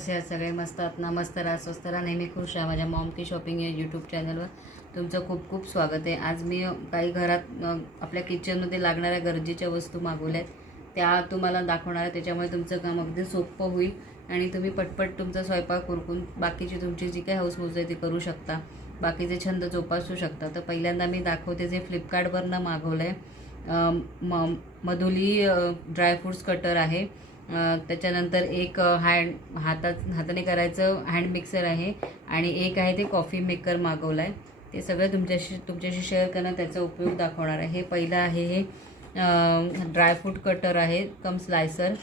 कसे आहात सगळे? मस्त आहात ना? मस्त राहा, स्वस्त राहा, नेहमी खुश राहा. माझ्या मॉम की शॉपिंग या यूट्यूब चॅनलवर तुमचं खूप खूप स्वागत आहे. आज मी काही घरात आपल्या किचनमध्ये लागणाऱ्या गरजेच्या वस्तू मागवल्या आहेत, त्या तुम्हाला दाखवणार आहे. त्याच्यामुळे तुमचं काम अगदी सोपं होईल आणि तुम्ही पटपट तुमचा स्वयंपाक उरकून बाकीची तुमची जी काही हाऊसमौज आहे ती करू शकता, बाकीचे छंद जोपासू शकता. तर पहिल्यांदा मी दाखवते जे फ्लिपकार्टवरनं मागवलं आहे. मधुली ड्रायफ्रूट्स कटर आहे. त्याच्यानंतर एक हाताने करायचं हँड मिक्सर आहे आणि एक आहे ते कॉफी मेकर मागवलं आहे. ते सगळं तुमच्याशी शेअर करणं, त्याचा उपयोग दाखवणार आहे. हे पहिलं आहे, हे ड्रायफ्रूट कटर आहे कम स्लायसर.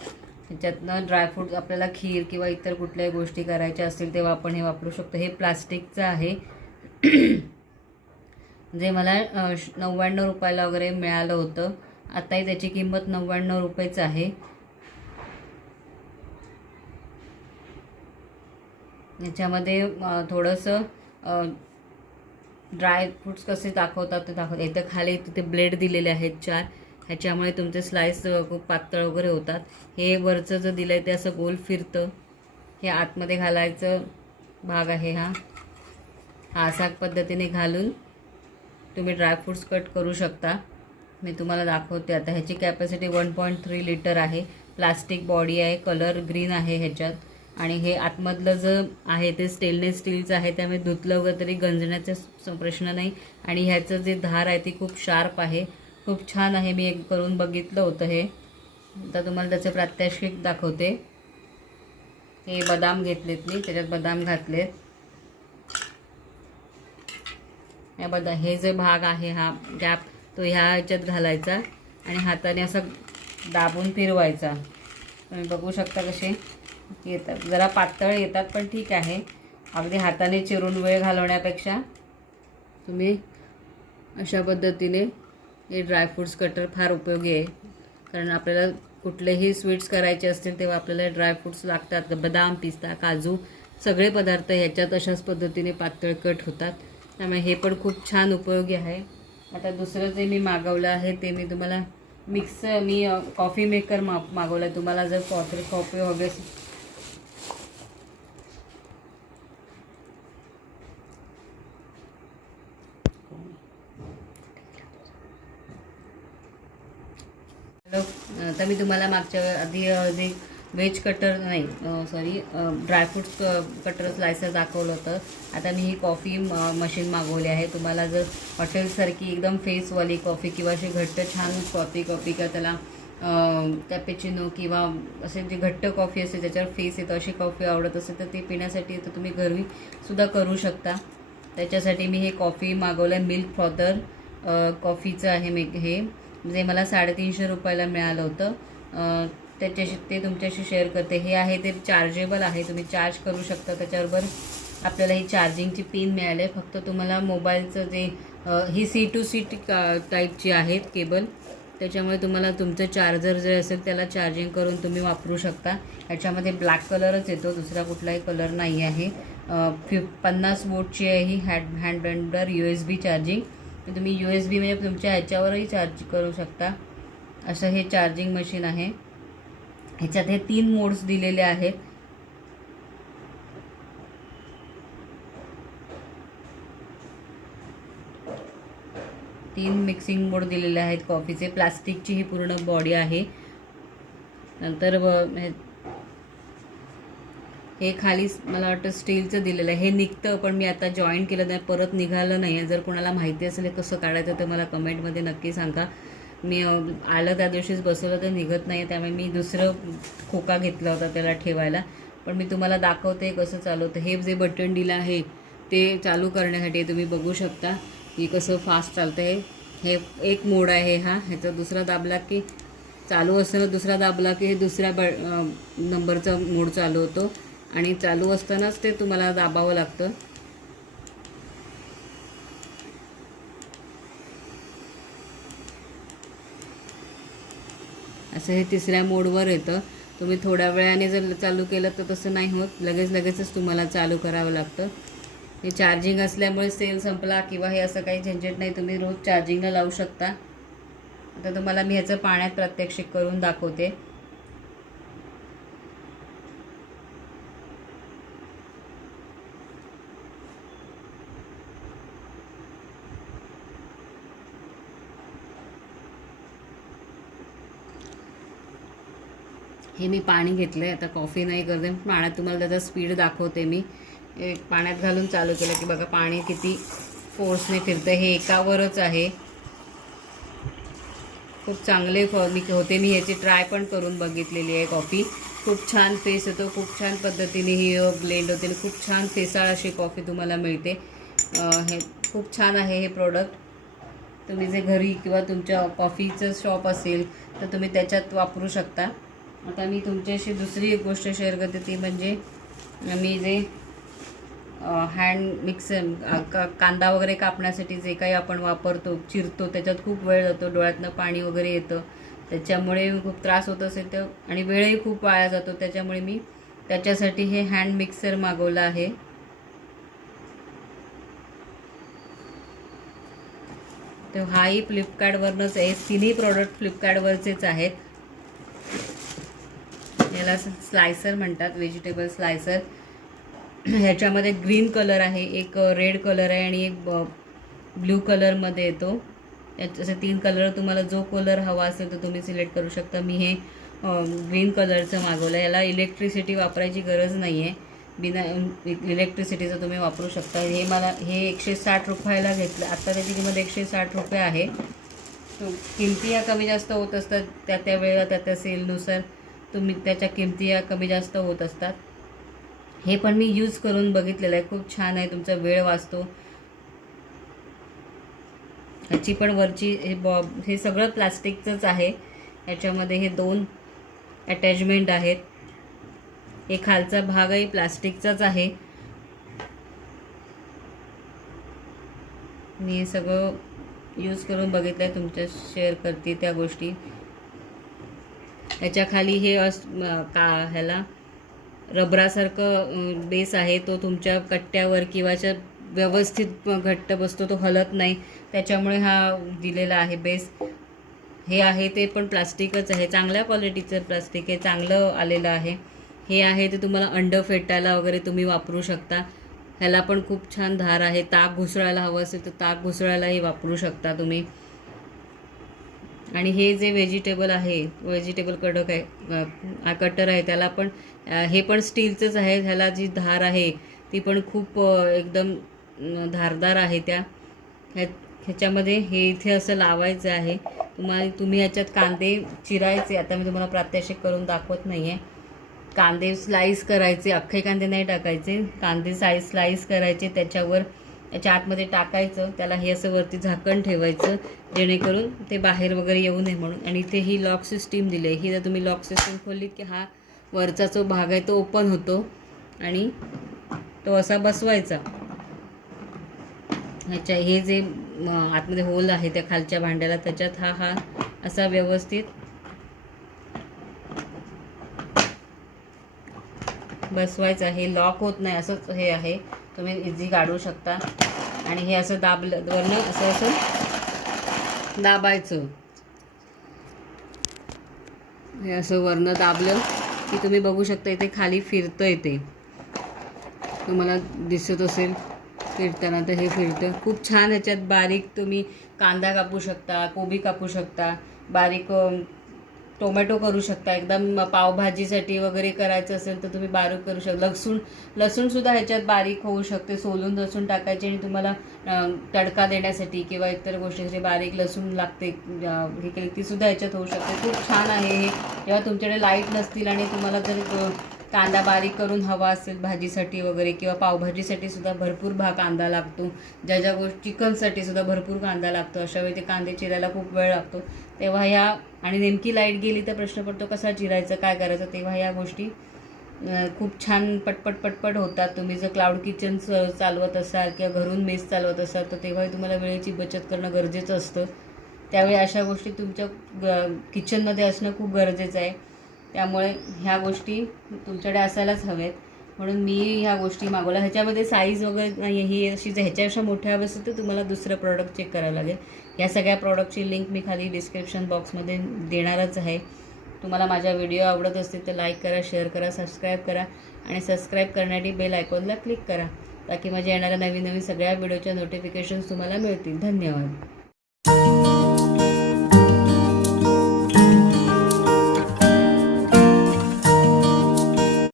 त्याच्यातनं ड्रायफ्रूट आपल्याला खीर किंवा इतर कुठल्याही गोष्टी करायच्या असतील तेव्हा आपण हे वापरू शकतो. हे प्लास्टिकचं आहे जे मला 99 रुपयाला वगैरे मिळालं होतं. आताही त्याची किंमत 99 रुपयेच आहे. याच्यामध्ये थोडंसं ड्रायफ्रूट्स कसे दाखवतात ते दाखवतात. इथं खाली तिथे ब्लेड दिलेले आहेत 4. ह्याच्यामुळे तुमचे स्लाइस खूप पातळ वगैरे होतात. हे वरचं जे दिलं आहे ते असं गोल फिरतं. हे आतमध्ये घालायचं भाग आहे हा अशा पद्धतीने घालून तुम्ही ड्रायफ्रूट्स कट करू शकता. मी तुम्हाला दाखवते आता. ह्याची कॅपॅसिटी 1.3 लिटर आहे. प्लास्टिक बॉडी आहे, कलर ग्रीन आहे ह्याच्यात. आणि हे आतमधलं जे आहे ते स्टेनलेस स्टीलचं आहे, त्यामुळे धुतलं वगैरे तरी गंजण्याचा प्रश्न नाही. आणि ह्याचं जे धार आहे ती खूप शार्प आहे, खूप छान आहे. मी एक करून बघितलं होतं हे. आता तुम्हाला त्याचे प्रात्यक्षिक दाखवते. हे बदाम घेतलेत मी, त्याच्यात बदाम घातलेत. हे जे भाग आहे हा गॅप तो ह्या ह्याच्यात घालायचा आणि हाताने असं दाबून फिरवायचा. तुम्ही बघू शकता कसे येतात. जरा पातळ येतात पण ठीक आहे. अगदी हाताने चिरून वेळ घालवण्यापेक्षा तुम्ही अशा पद्धतीने हे ड्रायफ्रूट्स कटर फार उपयोगी आहे. कारण आपल्याला कुठलेही स्वीट्स करायचे असतील तेव्हा आपल्याला ड्रायफ्रूट्स लागतात. बदाम, पिस्ता, काजू सगळे पदार्थ ह्याच्यात अशाच पद्धतीने पातळ कट होतात. त्यामुळे हे पण खूप छान उपयोगी आहे. आता दुसरं जे मी मागवलं आहे ते मी तुम्हाला मी कॉफी मेकर मागवलं आहे. तुम्हाला जर कॉफी हवी असेल तर मी तुम्हाला मागच्या आधी जे veg cutter dry fruits cutter slicer दाखवलं होतं. आता मी ही कॉफी मशीन मागवली आहे. तुम्हाला जर हॉटेलसारखी एकदम फेसवाली कॉफी किंवा अशी घट्ट छान कॉफी किंवा त्याला कॅपेचिनो किंवा असे जे घट्ट कॉफी असते त्याच्यावर फेस येतं अशी कॉफी आवडत असेल तर ती पिण्यासाठी तर तुम्ही घरी सुद्धा करू शकता. त्याच्यासाठी मी हे कॉफी मागवलं आहे. मिल्क फ्रॉथर कॉफीचं आहे हे, जे मला 350 रुपयाला मिळालं होतं. ते तुमच्याशी शेअर करते. हे आहे ते चार्जेबल आहे, तुम्ही चार्ज करू शकता. त्याच्याबरोबर आपल्याला ही चार्जिंगची पिन मिळाली आहे. फक्त तुम्हाला मोबाईलचं जे ही C2C टाईपची आहेत केबल, त्याच्यामुळे तुम्हाला तुमचं चार्जर जे असेल त्याला चार्जिंग करून तुम्ही वापरू शकता. ह्याच्यामध्ये ब्लॅक कलरच येतो, दुसरा कुठलाही कलर नाही आहे. 50 वोल्टची आहे ही हँड बेंडर USB चार्जिंग. तुम्ही USB म्हणजे तुमच्या ह्याच्यावरही चार्ज करू शकता. असं हे चार्जिंग मशीन आहे. ह्याच्यात हे 3 मोड्स दिलेले आहेत. तीन मिक्सिंग मोड दिलेले आहेत कॉफीचे. प्लास्टिकची ही पूर्ण बॉडी आहे. नंतर हे खाली मला वाटतं स्टीलचं दिलेलं आहे. हे निघतं पण मी आता जॉईन केलं नाही, परत निघालं नाही आहे. जर कोणाला माहिती असेल हे कसं काढायचं तर मला कमेंटमध्ये नक्की सांगा. मी आलं त्या दिवशीच बसवलं तर निघत नाही आहे, त्यामुळे मी दुसरं खोका घेतला होता त्याला ठेवायला. पण मी तुम्हाला दाखवते कसं चालवतं. हे जे बटन दिलं आहे ते चालू करण्यासाठी तुम्ही बघू शकता की कसं फास्ट चालतं आहे. हे एक मोड आहे हा. ह्याचा दुसरा दाबला की चालू असताना दुसरा दाबला की हे दुसऱ्या नंबरचा मोड चालू होतो आणि चालू असतानाच ते तुम्हाला दाबावं लागतं. असं हे तिसऱ्या मोडवर येतं. तुम्ही थोड्या वेळाने जर चालू केलं तर तसं नाही होत, लगेचच तुम्हाला चालू करावं लागतं. हे चार्जिंग असल्यामुळे सेल संपला किंवा हे असं काही झंझट नाही, तुम्ही रोज चार्जिंगला लावू शकता. आता तुम्हाला मी ह्याचं पाण्यात प्रात्यक्षिक करून दाखवते. हे मी पाणी घेतलं आहे, आता कॉफी नाही करते, पाण्यात तुम्हाला त्याचा स्पीड दाखवते मी. पाण्यात घालून चालू केलं की बघा पाणी किती फोर्सने फिरतं. हे एकावरच आहे. खूप चांगले होते. मी ह्याची ट्राय पण करून बघितलेली आहे कॉफी. खूप छान फेस येतो, खूप छान पद्धतीने ही ब्लेंड होते, खूप छान फेसाळ अशी कॉफी तुम्हाला मिळते. हे खूप छान आहे हे प्रोडक्ट. तुम्ही जे घरी किंवा तुमच्या कॉफीचं शॉप असेल तर तुम्ही त्याच्यात वापरू शकता. आता मी तुमच्याशी दुसरी एक गोष्ट शेअर करते, ती म्हणजे मी जे हँड मिक्सर कांदा वगैरे कापण्यासाठी जे काही आपण वापरतो, चिरतो, त्याच्यात खूप वेळ जातो, डोळ्यातनं पाणी वगैरे येतं, त्याच्यामुळे खूप त्रास होत असेल तर, आणि वेळही खूप वाया जातो. त्याच्यामुळे मी त्याच्यासाठी हे हँड मिक्सर मागवलं आहे. तर हाही फ्लिपकार्टवरनंच आहे. तिन्ही प्रोडक्ट फ्लिपकार्टवरचेच आहेत. याला स्लायसर म्हणतात, व्हेजिटेबल स्लायसर. ह्याच्यामध्ये ग्रीन कलर आहे, एक रेड कलर आहे आणि एक ब्ल्यू कलरमध्ये येतो. असे 3 कलर, तुम्हाला जो कलर हवा असेल तर तुम्ही सिलेक्ट करू शकता. मी हे ग्रीन कलरचं मागवलं. याला इलेक्ट्रिसिटी वापरायची गरज नाही आहे, बिना इलेक्ट्रिसिटीचं तुम्ही वापरू शकता. हे 160 रुपयाला घेतलं. आत्ता त्याची किंमत 160 रुपये आहे. किमती या कमी जास्त होत असतात, त्या वेळेला त्या सेलनुसार तुम्ही त्याच्या किमती या कमी जास्त होत असतात. हे पण मी यूज करून बघितलेलं आहे, खूप छान आहे. तुमचा वेळ वाचतो. ह्याची पण वरची हे सगळं प्लास्टिकचंच आहे. याच्यामध्ये हे 2 अटॅचमेंट आहेत. हे खालचा भागही प्लास्टिकचाच आहे. मी हे सगळं यूज करून बघितलं आहे, तुमच्या शेअर करते त्या गोष्टी. याच्या खाली हे ह्याला रबरासारखं बेस आहे, तो तुमच्या कट्ट्यावर किंवा व्यवस्थित घट्ट बसतो, तो हलत नाही, त्याच्यामुळे हा दिलेला आहे बेस. हे आहे ते पण प्लास्टिकच आहे, चांगल्या क्वालिटीचं प्लास्टिक आहे, चांगलं आलेलं आहे. हे आहे ते तुम्हाला अंड फेटायला वगैरे तुम्ही वापरू शकता. ह्याला पण खूप छान धार आहे. ताक घुसळायला हवं असेल तर ताक घुसळायलाही वापरू शकता तुम्ही. आणि हे जे व्हेजिटेबल कटर आहे, त्याला पण हे पण स्टीलचंच आहे. ह्याला जी धार आहे ती पण खूप एकदम धारदार आहे. ह्याच्यामध्ये हे इथे असं लावायचं आहे. तुम्ही ह्याच्यात कांदे चिरायचे. आता मी तुम्हाला प्रात्यक्षिक करून दाखवत नाही आहे. कांदे स्लाईस करायचे, अख्खे कांदे नाही टाकायचे, कांदे स्लाईस करायचे, त्याच्या आतमध्ये टाकायचं. त्याला हे असं वरती झाकण ठेवायचं, जेणेकरून ते बाहेर वगैरे येऊ नये म्हणून. आणि इथे ही लॉक सिस्टीम दिली आहे. ही जर तुम्ही लॉक सिस्टीम खोललीत की हा वरचा जो भाग आहे तो ओपन होतो आणि तो असा बसवायचा. हे जे आतमध्ये होल आहे त्या खालच्या भांड्याला, त्याच्यात हा असा व्यवस्थित बसवायचा. हे लॉक होत नाही, असंच हे आहे, तुम्ही इझी काढू शकता. आणि हे असं वरनं असं दाबायचं. हे असं वरनं दाबलं की तुम्ही बघू शकता इथे खाली फिरतं. येते तुम्हाला दिसत असेल फिरताना, तर हे फिरतं खूप छान. ह्याच्यात बारीक तुम्ही कांदा कापू शकता, कोबी कापू शकता, बारीक टोमॅटो करू शकता. एकदम पावभाजीसाठी वगैरे करायचं असेल तर तुम्ही बारीक करू शकता. लसूणसुद्धा ह्याच्यात बारीक होऊ शकते. सोलून लसूण टाकायचे आणि तुम्हाला तडका देण्यासाठी किंवा इतर गोष्टीसाठी बारीक लसूण लागते हे केली तीसुद्धा ह्याच्यात होऊ शकते. खूप छान आहे हे. जेव्हा तुमच्याकडे लाईट नसतील आणि तुम्हाला जर कांदा बारीक करून हवा असेल भाजीसाठी वगैरे किंवा पावभाजीसाठी सुद्धा भरपूर कांदा लागतो. ज्या गोष्टी चिकनसाठी सुद्धा भरपूर कांदा लागतो. अशा वेळी ते कांदे चिरायला खूप वेळ लागतो. तेव्हा आणि नेमकी लाईट गेली तर प्रश्न पडतो कसा चिरायचं, काय करायचं. तेव्हा या गोष्टी खूप छान पटपट होतात. तुम्ही जर क्लाउड किचन चालवत असाल किंवा घरून मेस चालवत असाल तर तेव्हाही तुम्हाला वेळेची बचत करणं गरजेचं असतं. त्यावेळी अशा गोष्टी तुमच्या किचनमध्ये असणं खूप गरजेचं आहे. त्यामुळे ह्या गोष्टी तुमच्याकडे असायलाच हव्यात. म्हणून मी ह्या गोष्टी मागवल्या. ह्याच्यामध्ये साईज वगैरे नाही, ही अशी ह्याच्यापेक्षा मोठ्या हवं असेल तर तुम्हाला दुसरं प्रॉडक्ट चेक करावं लागेल. या सगळ्या प्रॉडक्टची लिंक मी खाली डिस्क्रिप्शन बॉक्समध्ये देणारच आहे. तुम्हाला माझ्या व्हिडिओ आवडत असतील तर लाईक करा, शेअर करा, सबस्क्राईब करा आणि सबस्क्राईब करण्यासाठी बेल आयकॉनला क्लिक करा, ताकी माझ्या येणाऱ्या नवीन सगळ्या व्हिडिओच्या नोटिफिकेशन्स तुम्हाला मिळतील. धन्यवाद.